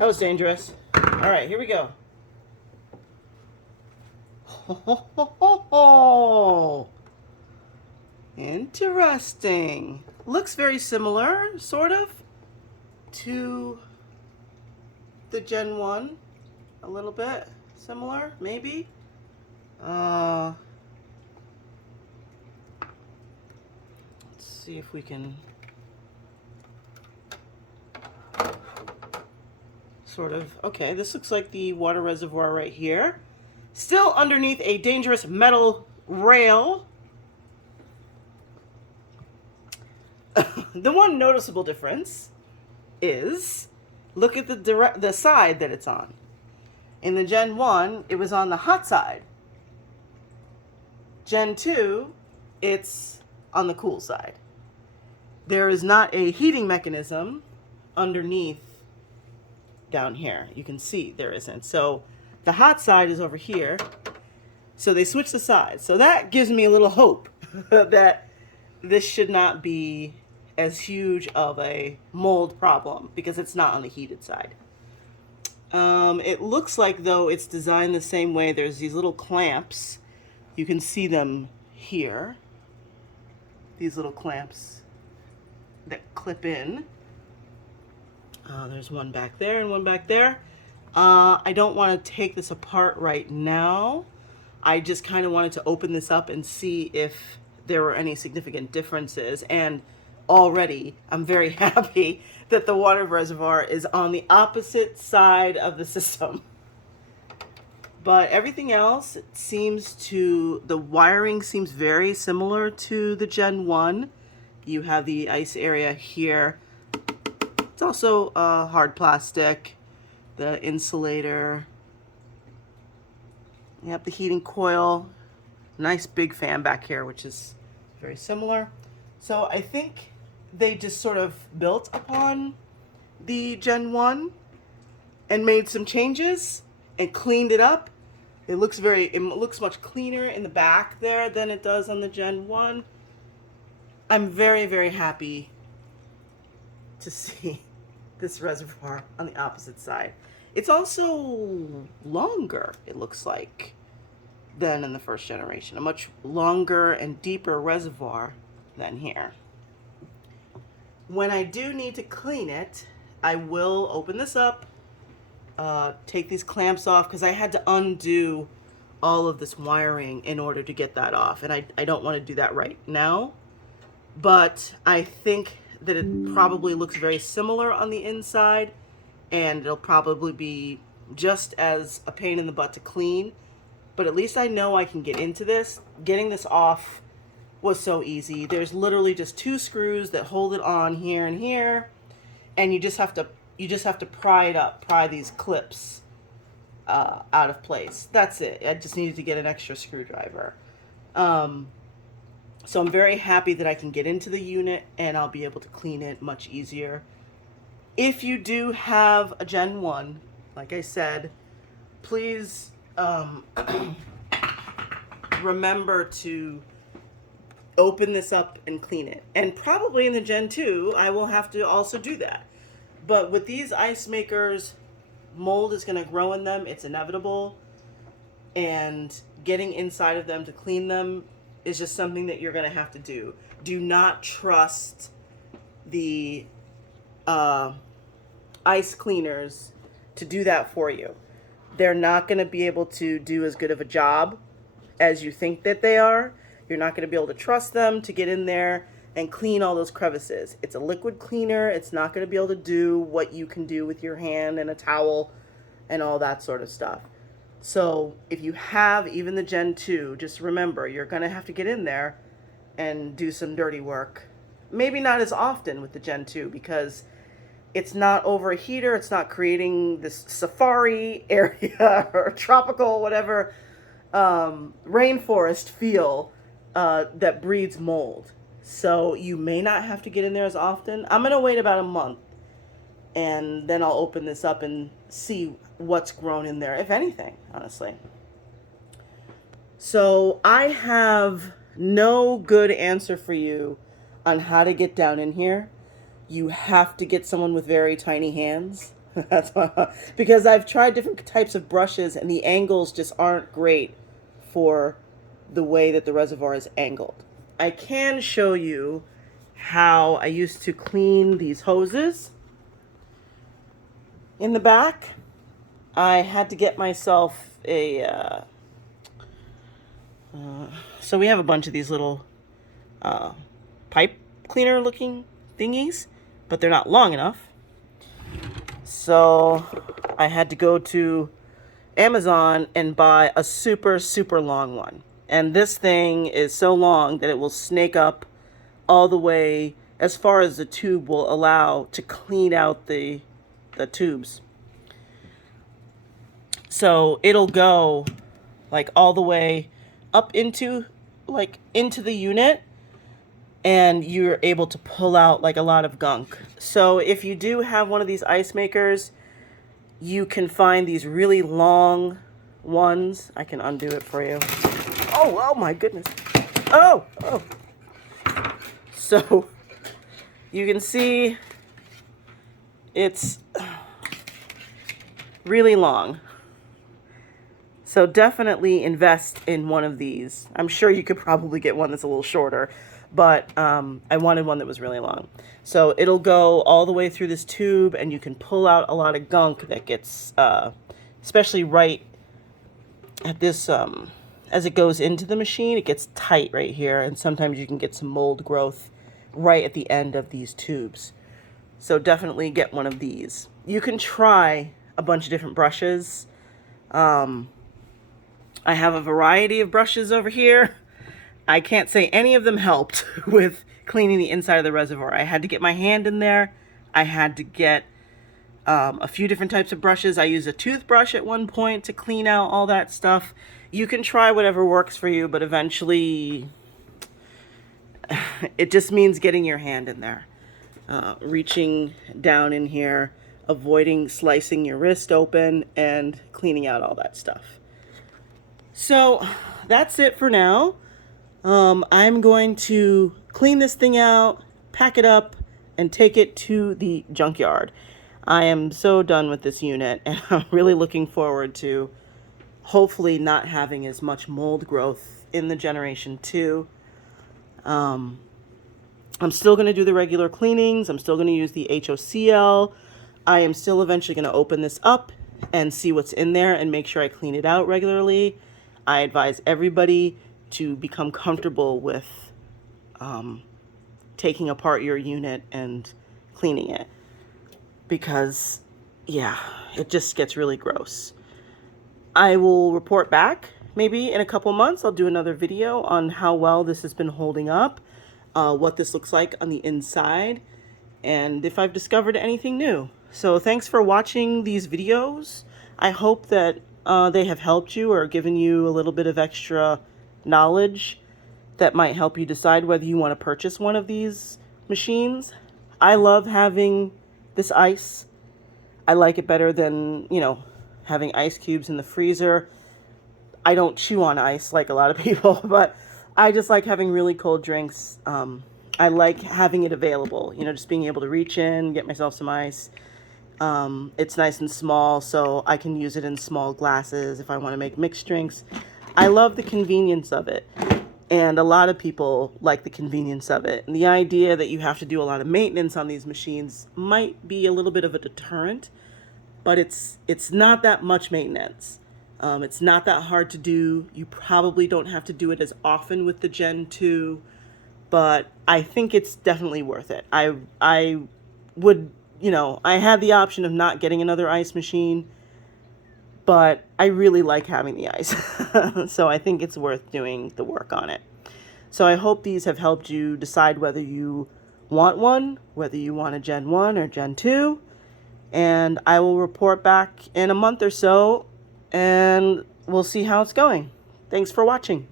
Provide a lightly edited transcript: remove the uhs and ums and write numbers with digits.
That was dangerous. All right, here we go. Oh, interesting. Looks very similar, sort of, to the Gen 1. A little bit similar, maybe. Let's see if we can sort of, okay, this looks like the water reservoir right here. Still underneath a dangerous metal rail. The one noticeable difference is, look at the side that it's on. In the Gen 1, it was on the hot side. Gen 2, it's on the cool side. There is not a heating mechanism underneath down here. You can see there isn't. So the hot side is over here. So they switched the sides. So that gives me a little hope that this should not be as huge of a mold problem because it's not on the heated side. It looks like, though, it's designed the same way. There's these little clamps. You can see them here. These little clamps that clip in. There's one back there and one back there. I don't want to take this apart right now. I just kind of wanted to open this up and see if there were any significant differences. And already, I'm very happy that the water reservoir is on the opposite side of the system. But everything else seems to, the wiring seems very similar to the Gen 1. You have the ice area here. It's also hard plastic, the insulator. You have the heating coil, nice big fan back here, which is very similar. So I think they just sort of built upon the Gen 1 and made some changes and cleaned it up. It looks much cleaner in the back there than it does on the Gen 1. I'm very, very happy to see this reservoir on the opposite side. It's also longer, it looks like, than in the first generation. A much longer and deeper reservoir than here. When I do need to clean it, I will open this up, take these clamps off, because I had to undo all of this wiring in order to get that off. And I don't want to do that right now. But I think that it probably looks very similar on the inside, and it'll probably be just as a pain in the butt to clean. But at least I know I can get into this. Getting this off was so easy. There's literally just 2 screws that hold it on here and here, and you just have to pry it up, pry these clips out of place. That's it. I just needed to get an extra screwdriver. So I'm very happy that I can get into the unit and I'll be able to clean it much easier. If you do have a Gen 1, like I said, please remember to open this up and clean it. And probably in the Gen 2, I will have to also do that. But with these ice makers, mold is going to grow in them. It's inevitable. And getting inside of them to clean them is just something that you're going to have to do. Do not trust the ice cleaners to do that for you. They're not going to be able to do as good of a job as you think that they are. You're not going to be able to trust them to get in there and clean all those crevices. It's a liquid cleaner. It's not going to be able to do what you can do with your hand and a towel and all that sort of stuff. So if you have even the Gen 2, just remember, you're going to have to get in there and do some dirty work. Maybe not as often with the Gen 2 because it's not over a heater. It's not creating this safari area or tropical, whatever, rainforest feel that breeds mold. So you may not have to get in there as often. I'm going to wait about a month and then I'll open this up and see what's grown in there, if anything, honestly. So I have no good answer for you on how to get down in here. You have to get someone with very tiny hands That's why, because I've tried different types of brushes and the angles just aren't great for the way that the reservoir is angled. I can show you how I used to clean these hoses. In the back, I had to get myself a, so we have a bunch of these little pipe cleaner looking thingies, but they're not long enough. So I had to go to Amazon and buy a super, super long one. And this thing is so long that it will snake up all the way as far as the tube will allow to clean out the tubes. So it'll go like all the way up into the unit, and you're able to pull out like a lot of gunk. So if you do have one of these ice makers, you can find these really long ones. I can undo it for you. Oh my goodness. Oh. So you can see it's really long. So definitely invest in one of these. I'm sure you could probably get one that's a little shorter, but I wanted one that was really long. So it'll go all the way through this tube, and you can pull out a lot of gunk that gets, especially right at this, as it goes into the machine, it gets tight right here, and sometimes you can get some mold growth right at the end of these tubes. So definitely get one of these. You can try a bunch of different brushes. I have a variety of brushes over here. I can't say any of them helped with cleaning the inside of the reservoir. I had to get my hand in there. I had to get a few different types of brushes. I used a toothbrush at one point to clean out all that stuff. You can try whatever works for you, but eventually it just means getting your hand in there. Reaching down in here, avoiding slicing your wrist open, and cleaning out all that stuff. So that's it for now. I'm going to clean this thing out, pack it up, and take it to the junkyard. I am so done with this unit, and I'm really looking forward to hopefully not having as much mold growth in the Generation 2. I'm still going to do the regular cleanings. I'm still going to use the HOCl. I am still eventually going to open this up and see what's in there and make sure I clean it out regularly. I advise everybody to become comfortable with taking apart your unit and cleaning it, because yeah, it just gets really gross. I will report back maybe in a couple months. I'll do another video on how well this has been holding up, what this looks like on the inside, and if I've discovered anything new. So thanks for watching these videos. I hope that they have helped you or given you a little bit of extra knowledge that might help you decide whether you want to purchase one of these machines. I love having this ice. I like it better than, having ice cubes in the freezer. I don't chew on ice like a lot of people, but I just like having really cold drinks. I like having it available, just being able to reach in, get myself some ice. It's nice and small, so I can use it in small glasses if I want to make mixed drinks. I love the convenience of it, and a lot of people like the convenience of it. And the idea that you have to do a lot of maintenance on these machines might be a little bit of a deterrent, but it's not that much maintenance. It's not that hard to do. You probably don't have to do it as often with the Gen 2, but I think it's definitely worth it. I would, I had the option of not getting another ice machine, but I really like having the ice. So I think it's worth doing the work on it. So I hope these have helped you decide whether you want one, whether you want a Gen 1 or Gen 2. And I will report back in a month or so, and we'll see how it's going. Thanks for watching.